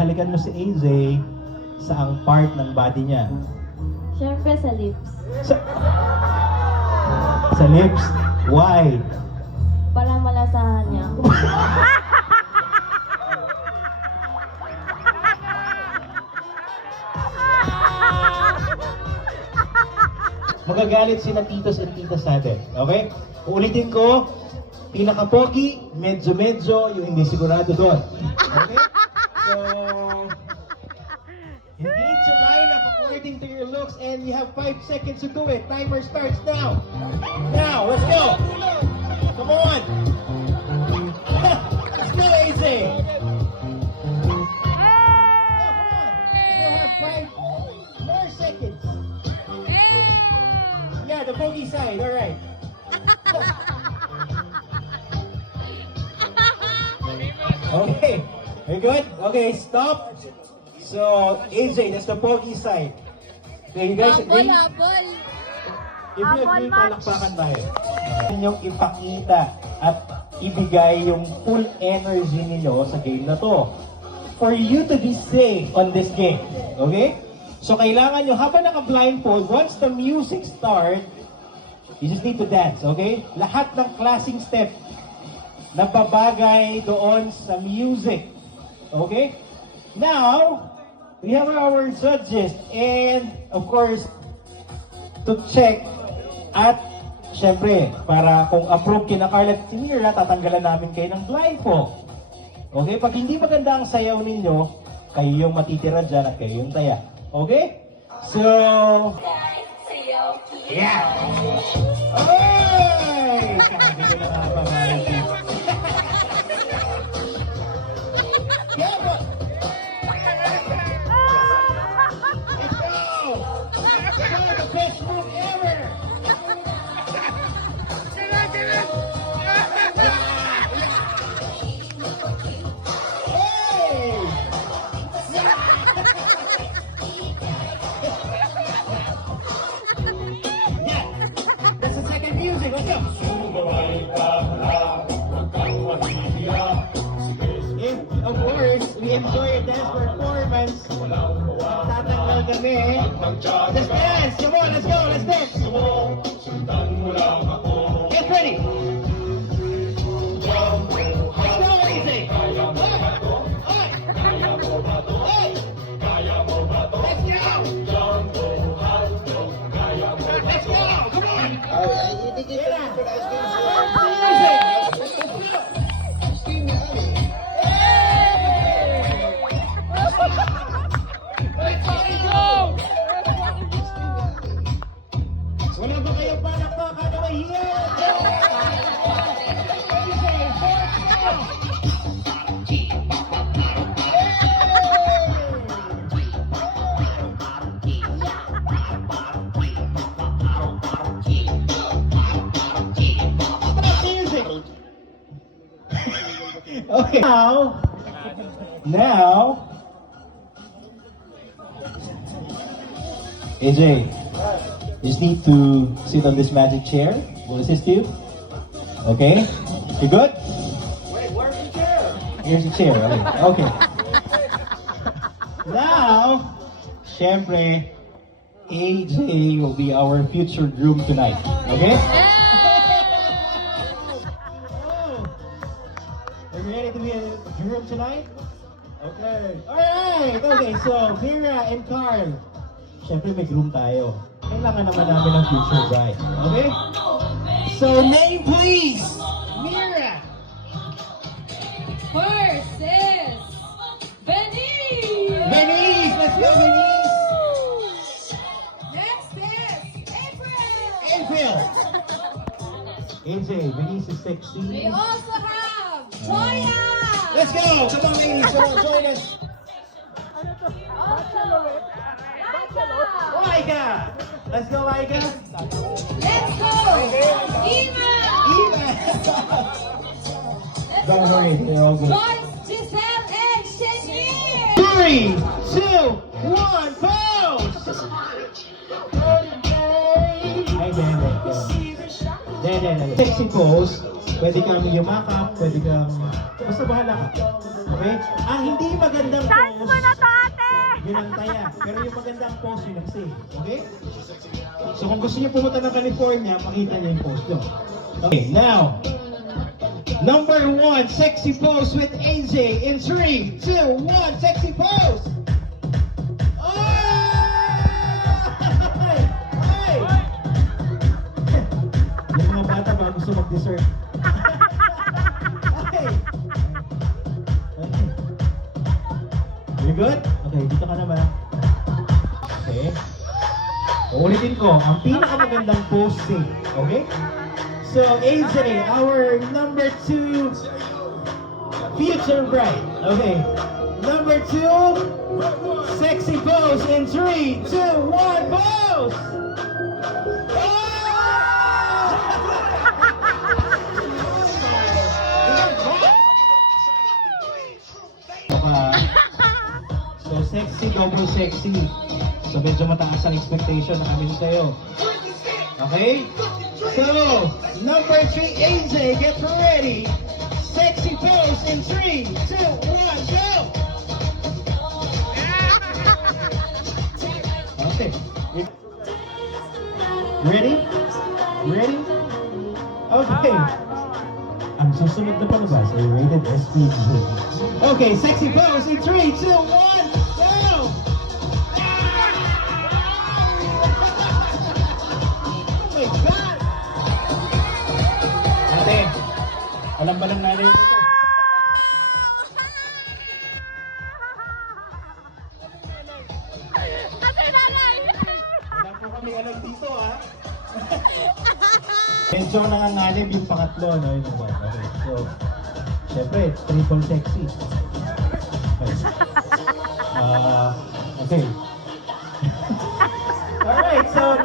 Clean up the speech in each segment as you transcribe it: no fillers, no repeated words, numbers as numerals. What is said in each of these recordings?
halikan mo si AJ, saang part ng body niya? Siyempre sa lips. Sa lips? Why? Para malasahan niya. Magagalit sina titos and titas natin. Okay? Uulitin ko, pinaka-pogi, medyo-medyo, yung hindi sigurado doon. Okay? So, you need to line up according to your looks and you have 5 seconds to do it. Timer starts now. Now, let's go. Come on. Let's go, AJ. Come on. Still have 5 more seconds. Yeah, the pogi side. All right. Okay. You good? Okay, stop. So, AJ, that's the pogi side. Okay, you guys agree? Habol. If you agree, palakpakan tayo. Inyong ipakita at ibigay yung full energy ninyo sa game na to. For you to be safe on this game. Okay? So, kailangan nyo, habang naka-blindfold, once the music starts, you just need to dance, okay? Lahat ng klaseng step na babagay doon sa music. Okay? Now, we have our judges and, of course, to check at, syempre, para kung approve kina Carla at si Mira, tatanggalan namin kayo ng blindfold. Okay? Pag hindi maganda ang sayaw ninyo, kayo yung matitira dyan at kayo yung taya. Okay? So, yeah! Ay! Kami ko na nga ba, yeah, but... Let's go! Let's go! The best move ever! Hey! Yeah! That's the second music. Let's go! If, of course, we enjoy a dance performance, tatanggal kami. Let's dance! Come on, let's go! Let's dance! Get ready! Let's go, easy! Hey! Let's go! Come on! Wala ba kayong palakpakan na mahiya? Okay, now, AJ, you just need to sit on this magic chair. We'll assist you. Okay? You good? Wait, where's the chair? Here's the chair. Okay. Now, syempre, AJ will be our future groom tonight. Okay? Are you ready to be a groom tonight? Okay. Alright! Okay, so Mira and Carl. Siyempre may groom tayo. Kailangan naman namin ng future bride. Okay? So name please! Mira! First is Benice! Benice! Let's go, Benice! Next is April! April! AJ, Benice is sexy. We also have Joya! Let's go! Come on, ladies! Come on, join us! Laika! Let's go, Laika! Let's go! Eva! Eva! Don't worry, they're all good. George, Giselle, and Shakir! 3, 2, 1, pose! Ay, hindi. Sexy pose. Pwede kang yumakap, pwede kang... Basta bahala ka. Okay? Ang hindi magandang pose binantaya. Pero yung magandang post yun ang safe. Okay? So kung gusto niyo pumunta ng California, makita niyo yung post nyo. Okay, now, number 1, sexy pose with AJ in 3, 2, 1, sexy pose! Ay! Ay! Yung mga bata ba gusto mag-dessert? Okay. Okay. You good? Okay, dito ka na ba? Okay. Uulitin ko, ang pinakamagandang pose safe. Okay? So, AJ, our number 2 future bride. Okay. Number 2, sexy pose in 3, 2, 1, pose! So, sexy, double sexy. So, medyo mataas ang expectation na kami sa'yo. Okay? So, number 3, AJ, get ready. Sexy pose in 3, 2, 1, go! Okay. Ready? Ready? Okay. Ang susunod na palabas ay rated SPG. Okay, sexy pose in 3, 2, 1, go! Oh my God! Ate, alam ba lang natin ito? Wala po kami alam dito, ha? Medyo nanganganib yung pangatlo, no? Yung one. Okay, so, syempre, triple sexy. Okay. Okay. Alright, so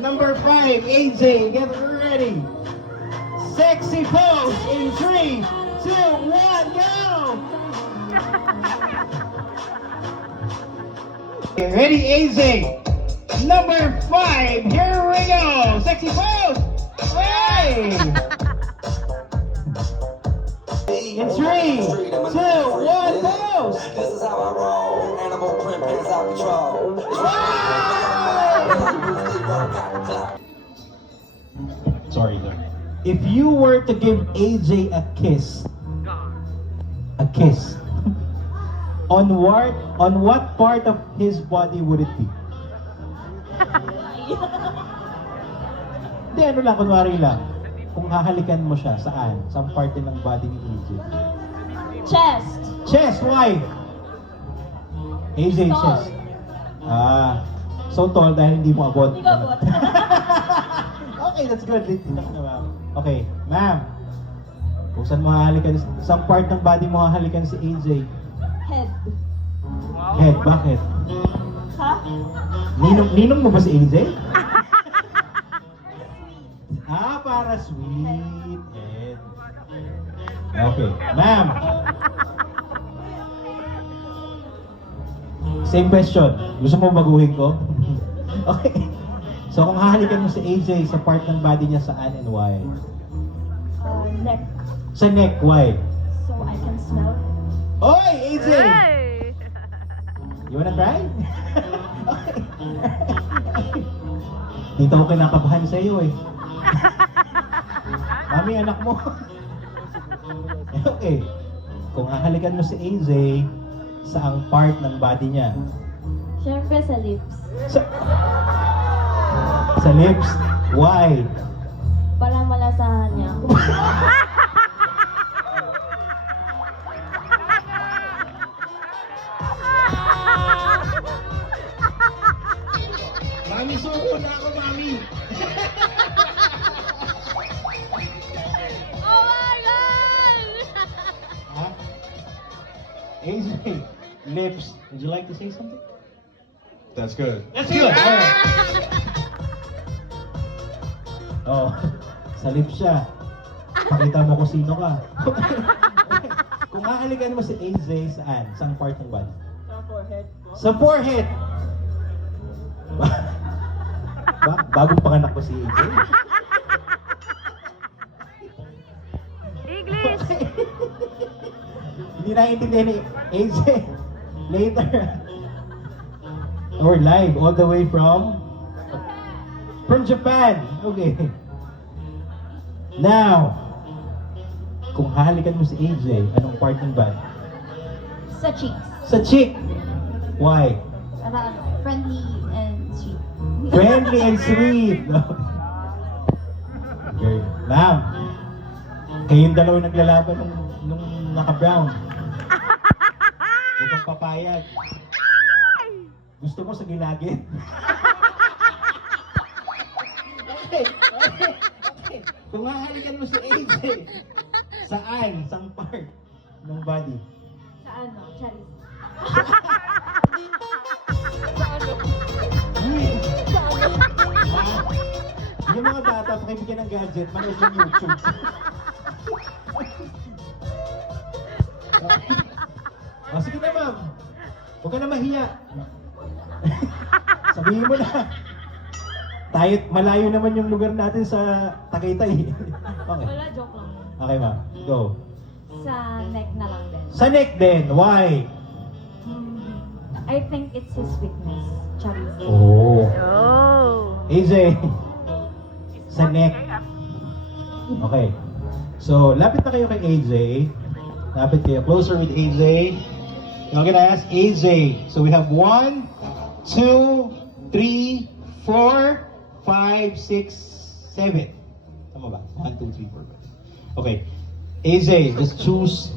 number 5, AJ, get ready. Sexy pose in 3, 2, 1, go! Okay, ready, AJ? Number 5, here we go! Sexy pose! Hey! In 3, 2, 1, pose! This is how I roll. Animal print pants out control. Sorry, Lord. If you were to give AJ a kiss, on what part of his body would it be? Hindi, ano lang, kunwari lang. Kung hahalikan mo siya, saan? Saan parte ng body ni AJ? Chest. Chest, why? AJ, Tall. chest. So tall dahil hindi mo abot. Hindi ko abot. Okay, that's good. Dito ka na, ma'am. Okay, ma'am. Kung saan mo hahalikan, saan part ng body mo hahalikan si AJ? Head. Head, bakit? Ha? Ninong mo ba si AJ? Para sweet. Head. Okay, ma'am. Same question. Gusto mo baguhin ko? Okay. So kung hahalikan mo si AJ sa part ng body niya, saan and why? Neck. Sa neck, why? So I can smell. Oy, AJ! You wanna try? Okay. Dito ko kinakabahan sa iyo eh. Mami, anak mo. Okay. Kung hahalikan mo si AJ, saang part ng body niya? Siyempre sa lips. Sa lips? Why? Para malasahan niya ako. Mami, suko na ako, Mami. Oh my God! Huh? AJ, lips. Would you like to say something? That's good. That's good. Alright. Oh, sa lips siya. Pakita mo kung sino ka. Kung hahalikan mo si AJ, saan? Saan part ng body? Sa forehead. Sa forehead! Bagong panganak ba si AJ? English! Hindi naiintindihan ni AJ. Later. Or live, all the way from Japan. Okay. Now, kung halikan mo si AJ, anong part ng band? Sa cheeks. Sa chick. Why? Para friendly and sweet. Friendly and sweet. Okay. Ma'am, kayong dalawa naglalaban nung naka-brown. Huwag kang papayag. Gusto mo sa gilagid? Okay. Kung hahalikan mo si AJ, saan? Sang part ng body? Sa ano? Charis. Uy! Yung mga bata, pakibigyan ng gadget, manood yung YouTube. Sige na, ma'am. Huwag ka na mahiya. Sabihin mo na. Tayo, malayo naman yung lugar natin sa Tagaytay. Okay. Wala, joke lang. Okay, ma'am. Go. Sa neck na lang din. Sa neck din. Why? I think it's his weakness. Charis. Oh. AJ. Sa neck. Okay. So, lapit na kayo kay AJ. Lapit kayo. Closer with AJ. I'm gonna ask AJ. So, we have 1, 2, 3, 4, 5, 6, 7. Tama ba? 1, 2, 3, 4, 5. Okay. AJ, just choose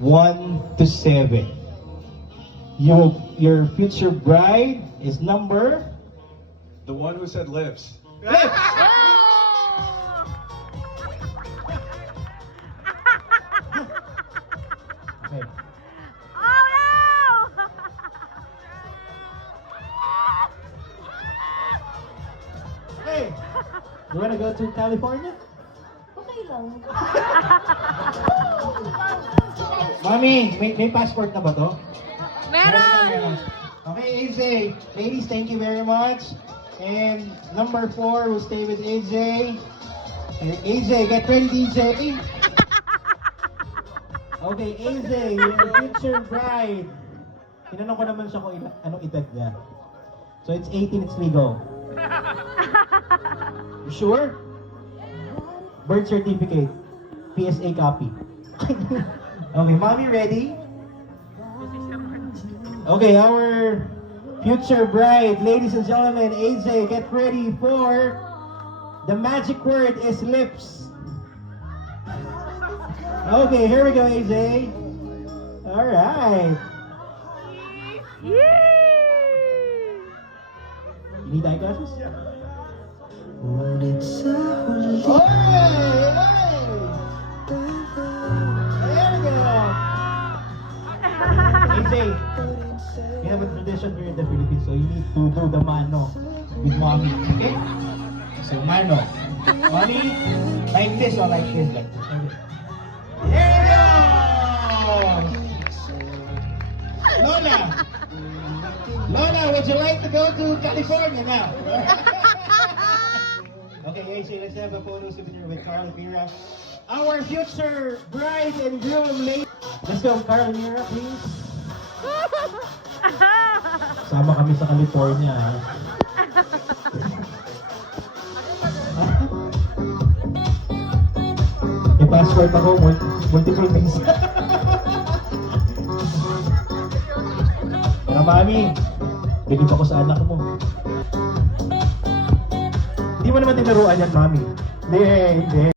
1 to 7. Your future bride is number... The one who said lips. Lips! Okay. Hey, you wanna go to California? Okay lang. Mami, may passport na ba to? Meron! Okay, AJ. Ladies, thank you very much. And number 4 will stay with AJ. Okay, AJ, get ready, DJ. Okay, AJ, your future bride. Tinanong ko naman siya kung anong edad niya. So it's 18, it's legal. You sure? Birth certificate. PSA copy. Okay, mommy ready? Okay, our future bride, ladies and gentlemen, AJ, get ready for the magic word is lips. Okay, here we go, AJ. All right. You need eyeglasses? There we go. AJ, we have a tradition here in the Philippines, so you need to do the mano with mommy, okay? So mano. Mommy, like this or like this? Like this. Okay. There we go! Lola, would you like to go to California now? Okay, AJ, let's have a photo souvenir with Carl Mira. Our future bride and groom, lady. Let's go, Carl Mira, please. Sama kami sa California. Ha? May passport ako, multiple visa. Pero mami, bilib ako sa anak mo. Hindi mo naman tinaruan yan, mami. Hindi.